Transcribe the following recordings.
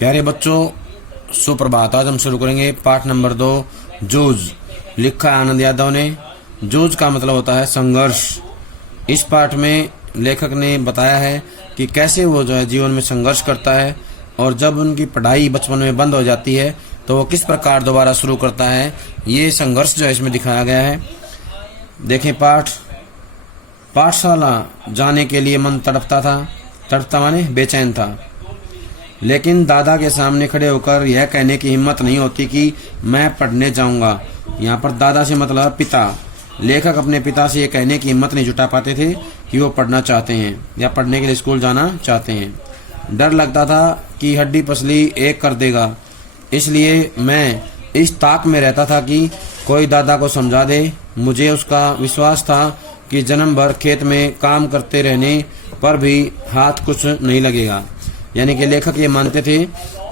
प्यारे बच्चों, सुप्रभात। आज हम शुरू करेंगे पाठ नंबर 2, जूझ। लिखा है आनंद यादव ने। जूझ का मतलब होता है संघर्ष। इस पाठ में लेखक ने बताया है कि कैसे वो जो है जीवन में संघर्ष करता है और जब उनकी पढ़ाई बचपन में बंद हो जाती है तो वो किस प्रकार दोबारा शुरू करता है। ये संघर्ष जो है इसमें दिखाया गया है। देखें पाठशाला जाने के लिए मन तड़पता माने बेचैन था, लेकिन दादा के सामने खड़े होकर यह कहने की हिम्मत नहीं होती कि मैं पढ़ने जाऊंगा। यहाँ पर दादा से मतलब पिता। लेखक अपने पिता से यह कहने की हिम्मत नहीं जुटा पाते थे कि वो पढ़ना चाहते हैं या पढ़ने के लिए स्कूल जाना चाहते हैं। डर लगता था कि हड्डी पसली एक कर देगा, इसलिए मैं इस ताक में रहता था कि कोई दादा को समझा दे। मुझे उसका विश्वास था कि जन्म भर खेत में काम करते रहने पर भी हाथ कुछ नहीं लगेगा। यानी कि लेखक ये मानते थे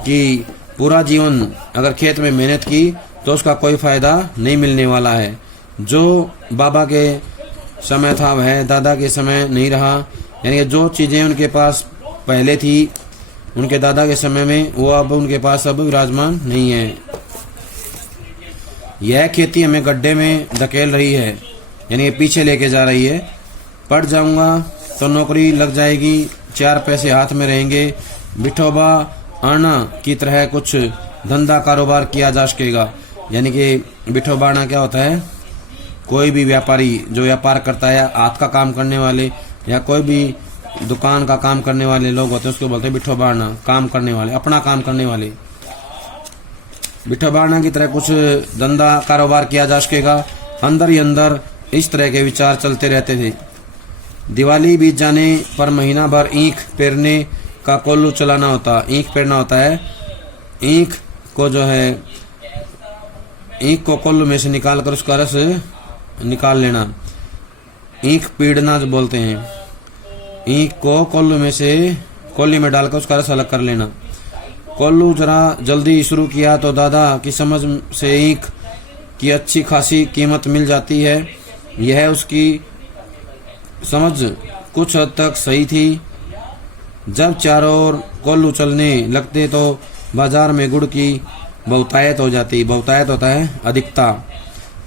कि पूरा जीवन अगर खेत में मेहनत की तो उसका कोई फायदा नहीं मिलने वाला है। जो बाबा के समय था वह दादा के समय नहीं रहा। यानी कि जो चीजें उनके पास पहले थी उनके दादा के समय में, वो अब उनके पास अब विराजमान नहीं है। यह खेती हमें गड्ढे में धकेल रही है, यानी पीछे लेके जा रही है। पढ़ जाऊंगा तो नौकरी लग जाएगी, 4 पैसे हाथ में रहेंगे, बिठोबा आना की तरह कुछ धंधा कारोबार किया जा सकेगा। यानी कि बिठोबा आना क्या होता है? कोई भी व्यापारी जो व्यापार करता है, हाथ का काम करने वाले या कोई भी दुकान का काम करने वाले लोग होते हैं, उसको बोलते हैं बिठोबा आना। काम करने वाले, अपना काम करने वाले। बिठोबा आना की तरह कुछ धंधा कारोबार किया जा सकेगा। अंदर ही अंदर इस तरह के विचार चलते रहते थे। दिवाली बीत जाने पर महीना भर ईख पेरने का कोल्लू चलाना होता। ईख पेरना होता है, ईख को जो है ईख को कोल्लू में से निकाल कर उसका रस निकाल लेना, ईख पीड़ना जो बोलते हैं। ईख को कोल्लू में से कोल्ली में डालकर उसका रस अलग कर लेना। कोल्लू जरा जल्दी शुरू किया तो दादा की समझ से ईख की अच्छी खासी कीमत मिल जाती है। यह उसकी समझ कुछ हद तक सही थी। जब चारों ओर कोल्लू चलने लगते तो बाजार में गुड़ की बहुतायत हो जाती। बहुतायत होता है अधिकता,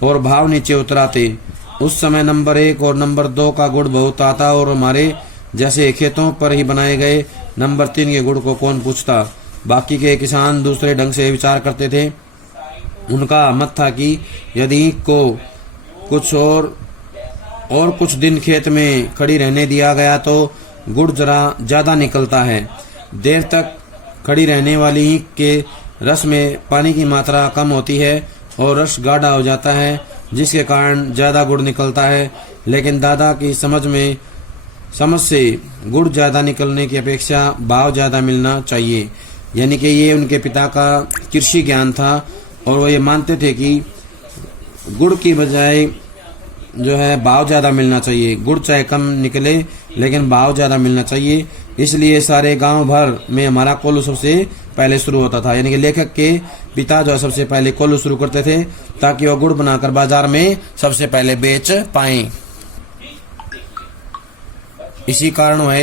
और भाव नीचे उतराते। उस समय नंबर 1 और नंबर 2 का गुड़ बहुत आता और हमारे जैसे खेतों पर ही बनाए गए नंबर 3 के गुड़ को कौन पूछता। बाकी के किसान दूसरे ढंग से विचार करते थे। उनका मत था कि यदि को कुछ और कुछ दिन खेत में खड़ी रहने दिया गया तो गुड़ जरा ज्यादा निकलता है। देर तक खड़ी रहने वाली ईख के रस में पानी की मात्रा कम होती है और रस गाढ़ा हो जाता है, जिसके कारण ज्यादा गुड़ निकलता है। लेकिन दादा की समझ से गुड़ ज्यादा निकलने की अपेक्षा भाव ज्यादा मिलना चाहिए। यानी कि ये उनके पिता का कृषि ज्ञान था और वो ये मानते थे कि गुड़ की बजाय जो है भाव ज्यादा मिलना चाहिए। गुड़ चाहे कम निकले लेकिन भाव ज्यादा मिलना चाहिए। इसलिए सारे गांव भर में हमारा कोल्लू सबसे पहले शुरू होता था। यानी कि लेखक के पिता जो सबसे पहले कोल्लू शुरू करते थे ताकि वो गुड़ बनाकर बाजार में सबसे पहले बेच पाएं। इसी कारण वह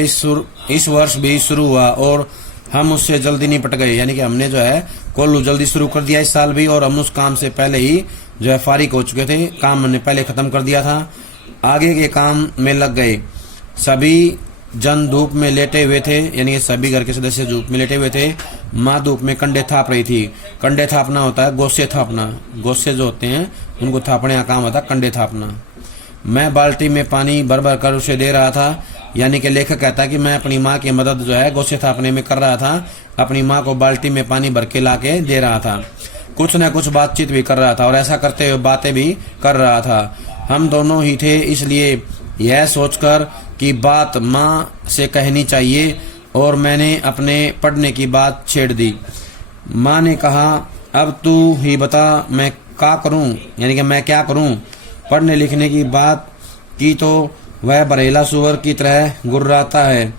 इस वर्ष भी शुरू हुआ और हम उससे जल्दी निपट गए। यानी कि हमने जो है कोल्लू जल्दी शुरू कर दिया इस साल भी, और हम उस काम से पहले ही जो है फारिग हो चुके थे। काम हमने पहले खत्म कर दिया था, आगे के काम में लग गए। सभी जन धूप में लेटे हुए थे, यानी कि सभी घर के सदस्य धूप में लेटे हुए थे। माँ धूप में कंडे थाप रही थी। कंडे थापना होता है गोसे थापना। गोसे जो होते हैं उनको थापने का काम होता है कंडे थापना। मैं बाल्टी में पानी भर भर कर उसे दे रहा था। यानी कि लेखक कहता है कि मैं अपनी माँ की मदद जो है गोसे थापने में कर रहा था। अपनी माँ को बाल्टी में पानी भर के ला के दे रहा था। कुछ न कुछ बातचीत भी कर रहा था और ऐसा करते हुए बातें भी कर रहा था। हम दोनों ही थे, इसलिए यह सोचकर कि बात माँ से कहनी चाहिए और मैंने अपने पढ़ने की बात छेड़ दी। माँ ने कहा, अब तू ही बता मैं क्या करूं। यानी कि मैं क्या करूं। पढ़ने लिखने की बात की तो वह बरेला सुअर की तरह गुर्राता है।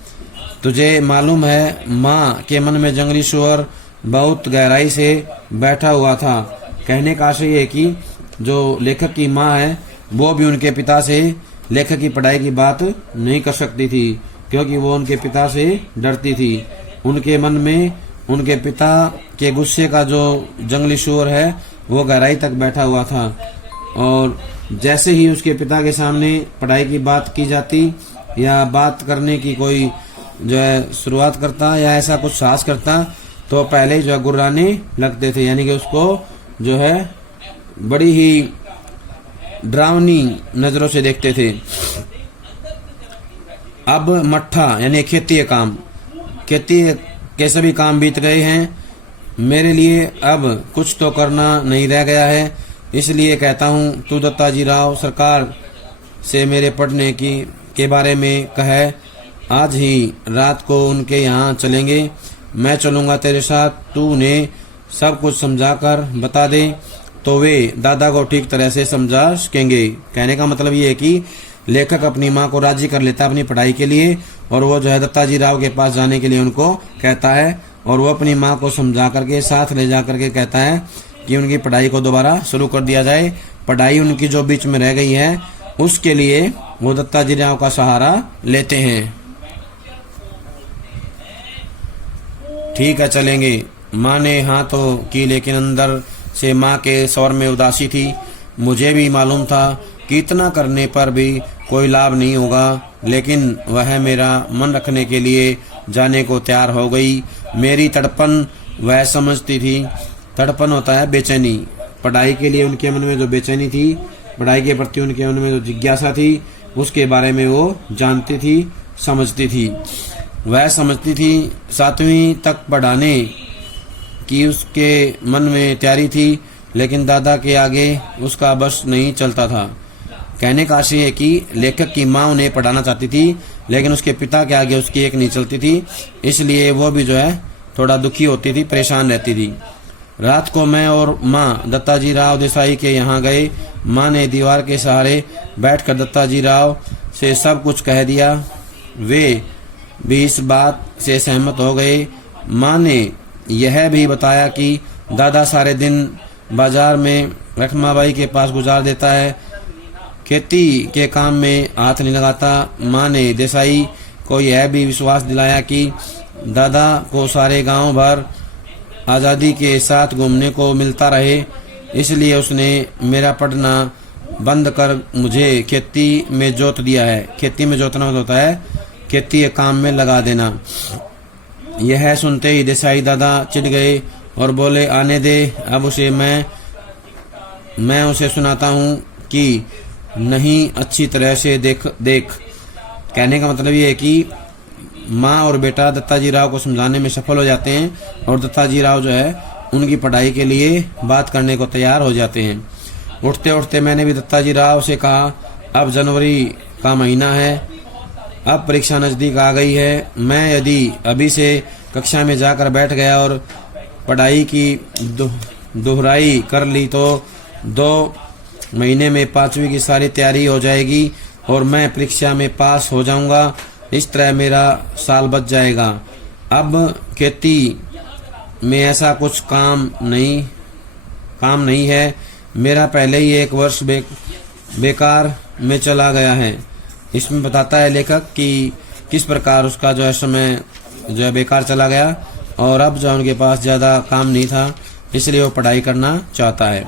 तुझे मालूम है माँ के मन में जंगली सुअर बहुत गहराई से बैठा हुआ था। कहने का आशय है कि जो लेखक की माँ है वो भी उनके पिता से लेखक की पढ़ाई की बात नहीं कर सकती थी, क्योंकि वो उनके पिता से डरती थी। उनके मन में उनके पिता के गुस्से का जो जंगली शोर है वो गहराई तक बैठा हुआ था, और जैसे ही उसके पिता के सामने पढ़ाई की बात की जाती या बात करने की कोई जो है शुरुआत करता या ऐसा कुछ साहस करता तो पहले ही जो है गुर्राने लगते थे, यानी कि उसको जो है बड़ी ही डरावनी नजरों से देखते थे। अब मट्ठा यानी खेती के सभी काम बीत गए हैं, मेरे लिए अब कुछ तो करना नहीं रह गया है, इसलिए कहता हूँ तू दत्ताजी राव सरकार से मेरे पढ़ने के बारे में कहे, आज ही रात को उनके यहाँ चलेंगे, मैं चलूंगा तेरे साथ, तू उन्हें सब कुछ समझाकर बता दे तो वे दादा को ठीक तरह से समझा सकेंगे। कहने का मतलब ये है कि लेखक अपनी माँ को राजी कर लेता है अपनी पढ़ाई के लिए, और वो जो है दत्ताजी राव के पास जाने के लिए उनको कहता है, और वो अपनी माँ को समझा करके साथ ले जा करके कहता है कि उनकी पढ़ाई को दोबारा शुरू कर दिया जाए। पढ़ाई उनकी जो बीच में रह गई है उसके लिए वो दत्ताजी राव का सहारा लेते हैं। ठीक है चलेंगे। माँ ने हाँ तो की, लेकिन अंदर से माँ के स्वर में उदासी थी। मुझे भी मालूम था कि इतना करने पर भी कोई लाभ नहीं होगा, लेकिन वह मेरा मन रखने के लिए जाने को तैयार हो गई। मेरी तड़पन वह समझती थी। तड़पन होता है बेचैनी। पढ़ाई के लिए उनके मन में जो बेचैनी थी, पढ़ाई के प्रति उनके मन में जो जिज्ञासा थी, उसके बारे में वो जानती थी, समझती थी। वह समझती थी 7वीं तक पढ़ाने की उसके मन में तैयारी थी, लेकिन दादा के आगे उसका बस नहीं चलता था। कहने का आशय है कि लेखक की माँ उन्हें पढ़ाना चाहती थी, लेकिन उसके पिता के आगे उसकी एक नहीं चलती थी, इसलिए वो भी जो है थोड़ा दुखी होती थी, परेशान रहती थी। रात को मैं और माँ दत्ताजी राव देसाई के यहाँ गए। माँ ने दीवार के सहारे बैठकर दत्ताजी राव से सब कुछ कह दिया। वे भी इस बात से सहमत हो गए। माँ ने यह भी बताया कि दादा सारे दिन बाजार में रखमाबाई के पास गुजार देता है, खेती के काम में हाथ नहीं लगाता। माँ ने देसाई को यह भी विश्वास दिलाया कि दादा को सारे गांव भर आज़ादी के साथ घूमने को मिलता रहे, इसलिए उसने मेरा पढ़ना बंद कर मुझे खेती में जोत दिया है। खेती में जोतना होता है खेती के काम में लगा देना। यह सुनते ही देसाई दादा चिढ़ गए और बोले, आने दे, अब उसे मैं उसे सुनाता हूँ कि नहीं अच्छी तरह से देख। कहने का मतलब ये है कि माँ और बेटा दत्ताजी राव को समझाने में सफल हो जाते हैं, और दत्ताजी राव जो है उनकी पढ़ाई के लिए बात करने को तैयार हो जाते हैं। उठते उठते मैंने भी दत्ताजी राव से कहा, अब जनवरी का महीना है, अब परीक्षा नज़दीक आ गई है। मैं यदि अभी से कक्षा में जाकर बैठ गया और पढ़ाई की दोहराई कर ली तो 2 महीने में 5वीं की सारी तैयारी हो जाएगी और मैं परीक्षा में पास हो जाऊंगा। इस तरह मेरा साल बच जाएगा। अब खेती में ऐसा कुछ काम नहीं है। मेरा पहले ही 1 वर्ष बेकार में चला गया है। इसमें बताता है लेखक कि किस प्रकार उसका जो है समय जो है बेकार चला गया, और अब जो उनके पास ज़्यादा काम नहीं था, इसलिए वो पढ़ाई करना चाहता है।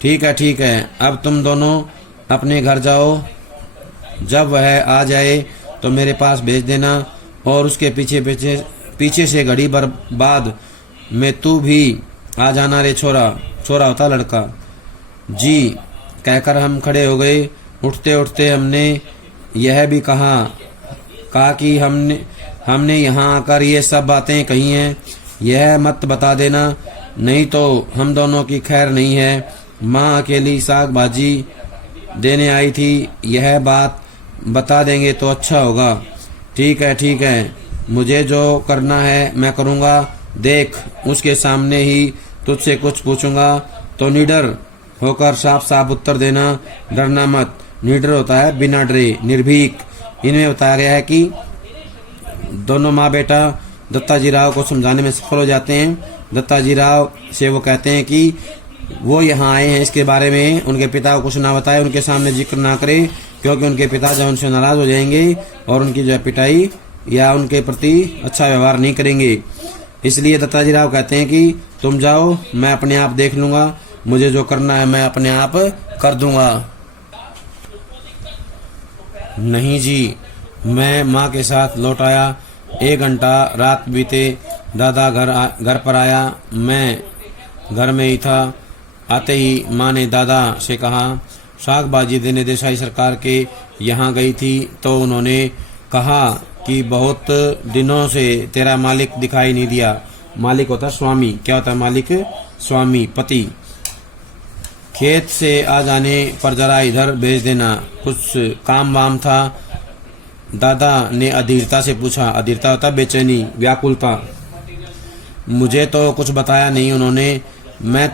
ठीक है, अब तुम दोनों अपने घर जाओ। जब वह आ जाए तो मेरे पास भेज देना, और उसके पीछे से घड़ी भर बाद में तू भी आ जाना रे छोरा। छोरा होता लड़का। जी कहकर हम खड़े हो गए। उठते उठते हमने यह भी कहा कि हमने यहाँ आकर ये सब बातें कही हैं, यह मत बता देना, नहीं तो हम दोनों की खैर नहीं है। माँ अकेली साग भाजी देने आई थी, यह बात बता देंगे तो अच्छा होगा। ठीक है, मुझे जो करना है मैं करूँगा। देख, उसके सामने ही तुझसे कुछ पूछूंगा तो निडर होकर साफ साफ उत्तर देना, डरना मत। निडर होता है बिना डरे, निर्भीक। इनमें बताया गया है कि दोनों माँ बेटा दत्ताजी राव को समझाने में सफल हो जाते हैं। दत्ताजी राव से वो कहते हैं कि वो यहाँ आए हैं, इसके बारे में उनके पिता को कुछ ना बताए, उनके सामने जिक्र ना करे, क्योंकि उनके पिता जब उनसे नाराज हो जाएंगे और उनकी जो पिटाई या उनके प्रति अच्छा व्यवहार नहीं करेंगे। इसलिए दत्ताजी राव कहते हैं कि तुम जाओ, मैं अपने आप देख लूंगा, मुझे जो करना है मैं अपने आप कर दूंगा। नहीं जी, मैं माँ के साथ लौट आया। 1 घंटा रात बीते, दादा घर पर आया, मैं घर में ही था। आते ही माँ ने दादा से कहा, शाकबाजी देने देसाई सरकार के यहाँ गई थी तो उन्होंने कहा कि बहुत दिनों से तेरा मालिक दिखाई नहीं दिया। मालिक होता स्वामी। क्या होता है मालिक? स्वामी, पति। खेत से आ जाने पर जरा इधर भेज देना, कुछ काम वाम था। दादा ने अधीरता से पूछा। अधीरता होता बेचैनी, व्याकुलता। मुझे तो कुछ बताया नहीं उन्होंने। मैं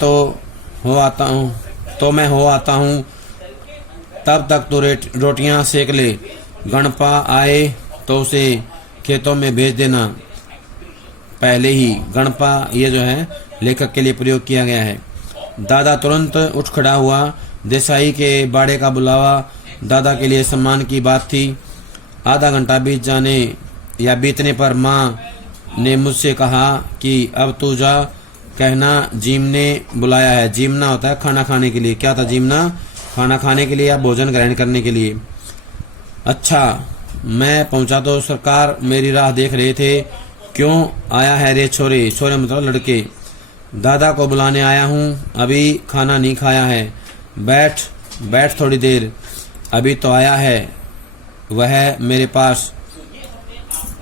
हो आता हूँ, तब तक तो रोटियां सेक ले। गणपा आए तो उसे खेतों में भेज देना। पहले ही गणपा ये जो है लेखक के लिए प्रयोग किया गया है। दादा तुरंत उठ खड़ा हुआ। देसाई के बाड़े का बुलावा दादा के लिए सम्मान की बात थी। आधा घंटा बीत जाने या बीतने पर माँ ने मुझसे कहा कि अब तू जा, कहना जीम ने बुलाया है। जीमना होता है खाना खाने के लिए। क्या था जीमना? खाना खाने के लिए या भोजन ग्रहण करने के लिए। अच्छा, मैं पहुंचा तो सरकार मेरी राह देख रहे थे। क्यों आया है रे छोरे? छोरे मतलब लड़के। दादा को बुलाने आया हूँ, अभी खाना नहीं खाया है। बैठ थोड़ी देर, अभी तो आया है वह मेरे पास।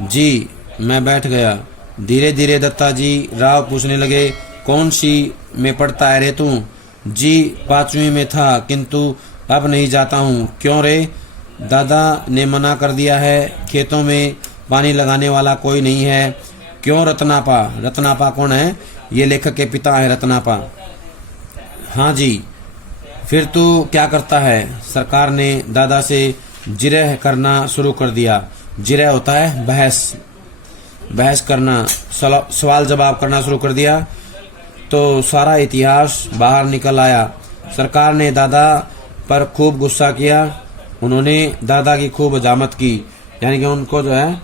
जी, मैं बैठ गया। धीरे धीरे दत्ताजी राव पूछने लगे, कौन सी में पढ़ता है रे तू? जी, 5वीं में था, किंतु अब नहीं जाता हूँ। क्यों रे? दादा ने मना कर दिया है, खेतों में पानी लगाने वाला कोई नहीं है। क्यों? रत्नापा। रत्नापा कौन है? ये लेखक के पिता है रत्नापा। हाँ जी। फिर तू क्या करता है? सरकार ने दादा से जिरह करना शुरू कर दिया। जिरह होता है बहस करना, सवाल जवाब करना शुरू कर दिया तो सारा इतिहास बाहर निकल आया। सरकार ने दादा पर खूब गुस्सा किया। उन्होंने दादा की खूब हजामत की, यानी कि उनको जो है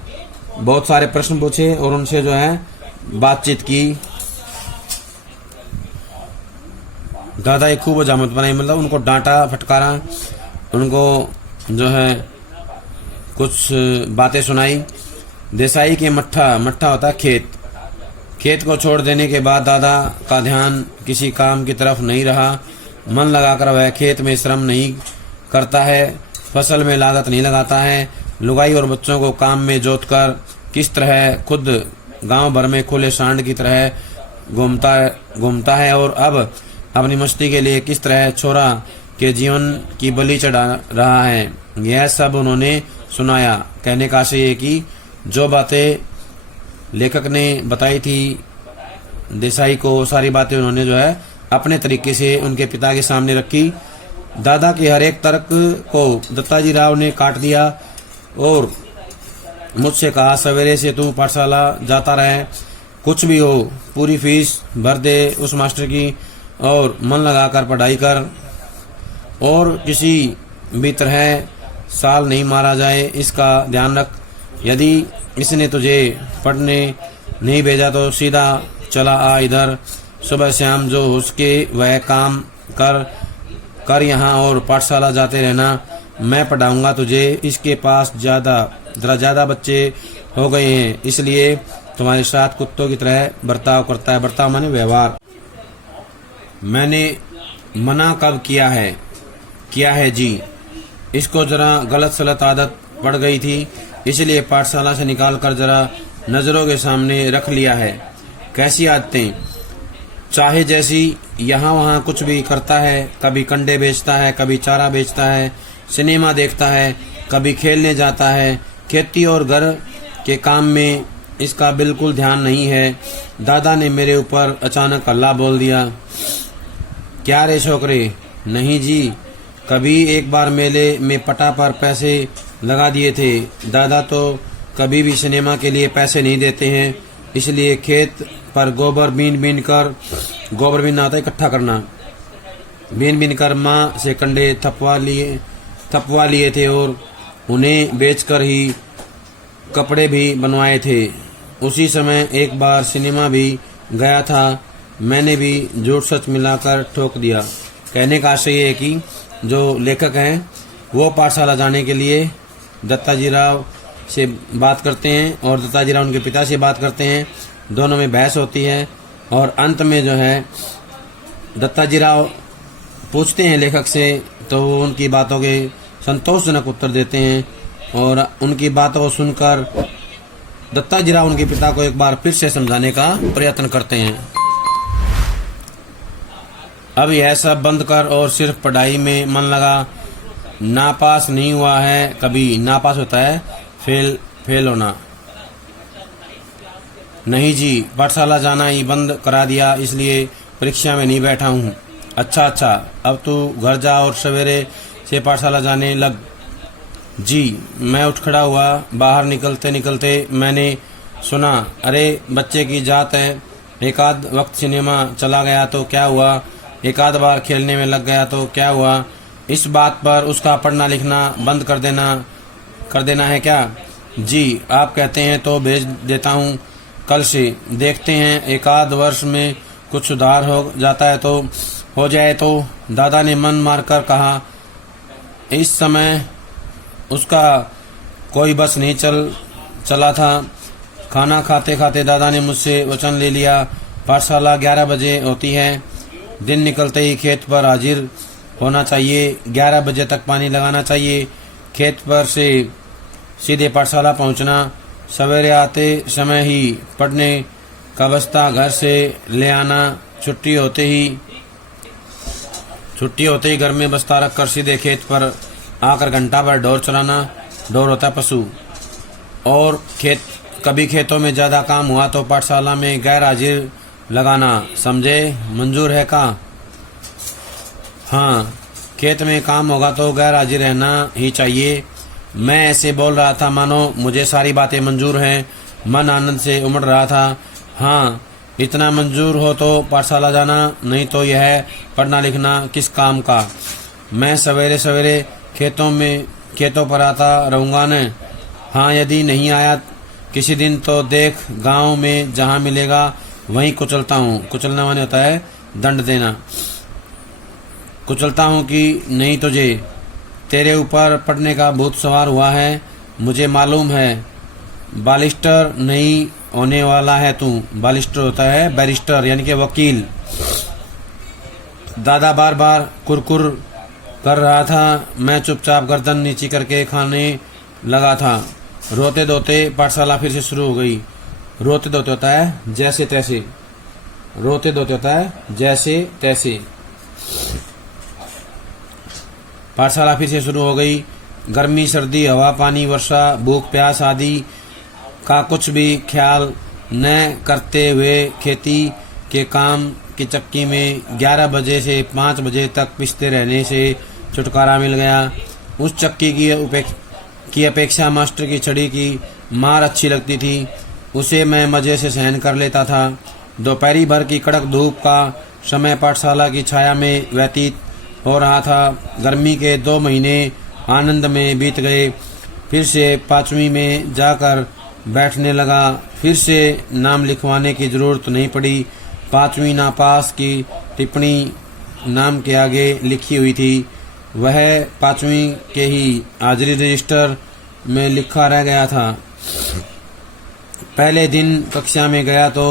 बहुत सारे प्रश्न पूछे और उनसे जो है बातचीत की। दादा की खूब हजामत बनाई, मतलब उनको डांटा फटकारा, उनको जो है कुछ बातें सुनाई। देसाई के मट्ठा होता है खेत को छोड़ देने के बाद दादा का ध्यान किसी काम की तरफ नहीं रहा। मन लगाकर वह खेत में श्रम नहीं करता है, फसल में लागत नहीं लगाता है। लुगाई और बच्चों को काम में जोतकर किस तरह खुद गांव भर में खुले सांड की तरह घूमता है और अब अपनी मस्ती के लिए किस तरह छोरा के जीवन की बलि चढ़ा रहा है, यह सब उन्होंने सुनाया। कहने का आशय है कि जो बातें लेखक ने बताई थी देसाई को, सारी बातें उन्होंने जो है अपने तरीके से उनके पिता के सामने रखी। दादा के हर एक तर्क को दत्ताजी राव ने काट दिया और मुझसे कहा, सवेरे से तू पाठशाला जाता रहे, कुछ भी हो पूरी फीस भर दे उस मास्टर की और मन लगाकर पढ़ाई कर और किसी भी तरह साल नहीं मारा जाए, इसका ध्यान रख। यदि इसने तुझे पढ़ने नहीं भेजा तो सीधा चला आ इधर। सुबह शाम जो हो सके वह काम कर यहाँ और पाठशाला जाते रहना। मैं पढ़ाऊंगा तुझे। इसके पास ज़्यादा बच्चे हो गए हैं, इसलिए तुम्हारे साथ कुत्तों की तरह बर्ताव करता है। बर्ताव माने व्यवहार। मैंने मना कब किया है जी। इसको जरा गलत सलत आदत पड़ गई थी, इसलिए पाठशाला से निकाल कर जरा नजरों के सामने रख लिया है। कैसी आदतें? चाहे जैसी, यहाँ वहाँ कुछ भी करता है। कभी कंडे बेचता है, कभी चारा बेचता है, सिनेमा देखता है, कभी खेलने जाता है। खेती और घर के काम में इसका बिल्कुल ध्यान नहीं है। दादा ने मेरे ऊपर अचानक हल्ला बोल दिया। क्या रे छोकरे? नहीं जी, कभी एक बार मेले में पटा पर पैसे लगा दिए थे। दादा तो कभी भी सिनेमा के लिए पैसे नहीं देते हैं, इसलिए खेत पर गोबर बीन आता है इकट्ठा करना, बीन कर माँ से कंडे थपवा लिए थे और उन्हें बेचकर ही कपड़े भी बनवाए थे। उसी समय एक बार सिनेमा भी गया था, मैंने भी झूठ सच मिलाकर ठोक दिया। कहने का आशय ये है कि जो लेखक हैं वो पाठशाला जाने के लिए दत्ताजी राव से बात करते हैं और दत्ताजी राव उनके पिता से बात करते हैं। दोनों में बहस होती है और अंत में जो है दत्ताजी राव पूछते हैं लेखक से, तो वो उनकी बातों के संतोषजनक उत्तर देते हैं और उनकी बातों को सुनकर दत्ताजी राव उनके पिता को एक बार फिर से समझाने का प्रयत्न करते हैं। अब यह सब बंद कर और सिर्फ पढ़ाई में मन लगा। नापास नहीं हुआ है कभी, नापास होता है फेल होना। नहीं जी, पाठशाला जाना ही बंद करा दिया, इसलिए परीक्षा में नहीं बैठा हूँ। अच्छा, अब तू घर जा और सवेरे से पाठशाला जाने लग। जी, मैं उठ खड़ा हुआ। बाहर निकलते निकलते मैंने सुना, अरे बच्चे की जात है, एक आध वक्त सिनेमा चला गया तो क्या हुआ, एक आध बार खेलने में लग गया तो क्या हुआ, इस बात पर उसका पढ़ना लिखना बंद कर देना है क्या? जी, आप कहते हैं तो भेज देता हूँ कल से, देखते हैं एक आध वर्ष में कुछ सुधार हो जाए तो। दादा ने मन मारकर कहा। इस समय उसका कोई बस नहीं चला था। खाना खाते खाते दादा ने मुझसे वचन ले लिया, पाठशाला 11 बजे होती है, दिन निकलते ही खेत पर हाजिर होना चाहिए, 11 बजे तक पानी लगाना चाहिए, खेत पर से सीधे पाठशाला पहुंचना, सवेरे आते समय ही पढ़ने का बस्ता घर से ले आना, छुट्टी होते ही घर में बस्ता रखकर सीधे खेत पर आकर घंटा भर ढोर चलाना। ढोर होता है पशु। और कभी खेतों में ज्यादा काम हुआ तो पाठशाला में गैर हाजिर लगाना। समझे? मंजूर है का? हाँ, खेत में काम होगा तो गैर हाजिर रहना ही चाहिए। मैं ऐसे बोल रहा था मानो मुझे सारी बातें मंजूर हैं। मन आनंद से उमड़ रहा था। हाँ, इतना मंजूर हो तो पाठशाला जाना, नहीं तो यह पढ़ना लिखना किस काम का। मैं सवेरे सवेरे खेतों पर आता रहूँगा न। हाँ, यदि नहीं आया किसी दिन तो देख, गांव में जहाँ मिलेगा वहीं कुचलता हूँ। कुचलना माने होता है दंड देना। कुचलता हूँ कि नहीं तुझे, तेरे ऊपर पढ़ने का भूत सवार हुआ है, मुझे मालूम है। बालिस्टर नहीं होने वाला है तू। बालिस्टर होता है बैरिस्टर यानी कि वकील। दादा बार बार कुरकुर कर रहा था। मैं चुपचाप गर्दन नीची करके खाने लगा था। रोते धोते पाठशाला फिर से शुरू हो गई। रोते धोते होता है जैसे तैसे। रोते धोते होता है जैसे तैसे। पाठशाला फिर से शुरू हो गई। गर्मी सर्दी हवा पानी वर्षा भूख प्यास आदि का कुछ भी ख्याल न करते हुए खेती के काम की चक्की में 11 बजे से 5 बजे तक पिसते रहने से छुटकारा मिल गया। उस चक्की की अपेक्षा मास्टर की छड़ी की मार अच्छी लगती थी। उसे मैं मजे से सहन कर लेता था। दोपहरी भर की कड़क धूप का समय पाठशाला की छाया में व्यतीत हो रहा था। गर्मी के 2 महीने आनंद में बीत गए। फिर से 5वीं में जाकर बैठने लगा। फिर से नाम लिखवाने की जरूरत नहीं पड़ी। 5वीं नापास की टिप्पणी नाम के आगे लिखी हुई थी। वह 5वीं के ही हाजिरी रजिस्टर में लिखा रह गया था। पहले दिन कक्षा में गया तो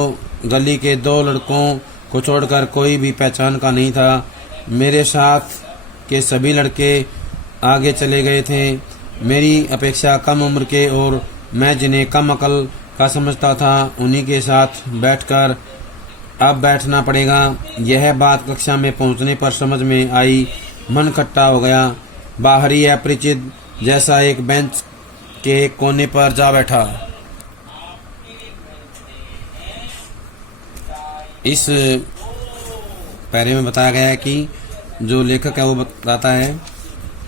गली के 2 लड़कों को छोड़कर कोई भी पहचान का नहीं था। मेरे साथ के सभी लड़के आगे चले गए थे। मेरी अपेक्षा कम उम्र के और मैं जिन्हें कम अकल का समझता था उन्हीं के साथ बैठकर अब बैठना पड़ेगा। यह बात कक्षा में पहुंचने पर समझ में आई। मन खट्टा हो गया। बाहरी अपरिचित जैसा एक बेंच के कोने पर जा बैठा। इस पैरे में बताया गया है कि जो लेखक है वो बताता है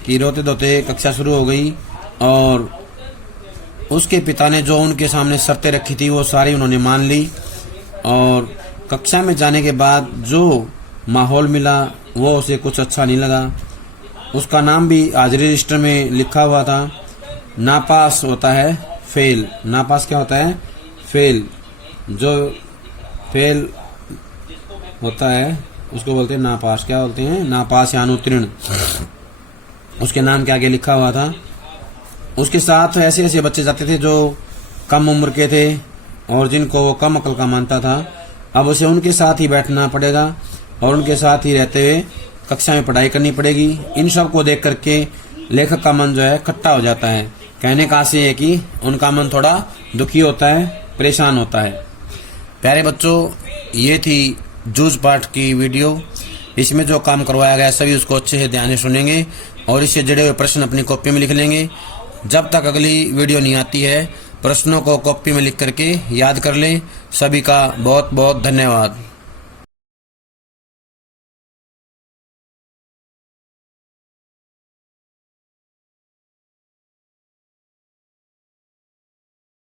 कि रोते धोते कक्षा शुरू हो गई और उसके पिता ने जो उनके सामने शर्तें रखी थी वो सारी उन्होंने मान ली। और कक्षा में जाने के बाद जो माहौल मिला वो उसे कुछ अच्छा नहीं लगा। उसका नाम भी हाजिरी रजिस्टर में लिखा हुआ था। नापास होता है फेल। नापास क्या होता है? फेल, जो फेल होता है उसको बोलते हैं नापास। क्या बोलते हैं? नापास या अनुत्तीर्ण। उसके नाम के आगे लिखा हुआ था। उसके साथ ऐसे ऐसे बच्चे जाते थे जो कम उम्र के थे और जिनको वो कम अकल का मानता था। अब उसे उनके साथ ही बैठना पड़ेगा और उनके साथ ही रहते हुए कक्षा में पढ़ाई करनी पड़ेगी। इन सब को देख करके लेखक का मन जो है खट्टा हो जाता है। कहने का आशय है कि उनका मन थोड़ा दुखी होता है, परेशान होता है। प्यारे बच्चों, ये थी जूझ पाठ की वीडियो। इसमें जो काम करवाया गया सभी उसको अच्छे से ध्यान से सुनेंगे और इससे जुड़े हुए प्रश्न अपनी कॉपी में लिख लेंगे। जब तक अगली वीडियो नहीं आती है, प्रश्नों को कॉपी में लिख करके याद कर लें। सभी का बहुत बहुत धन्यवाद।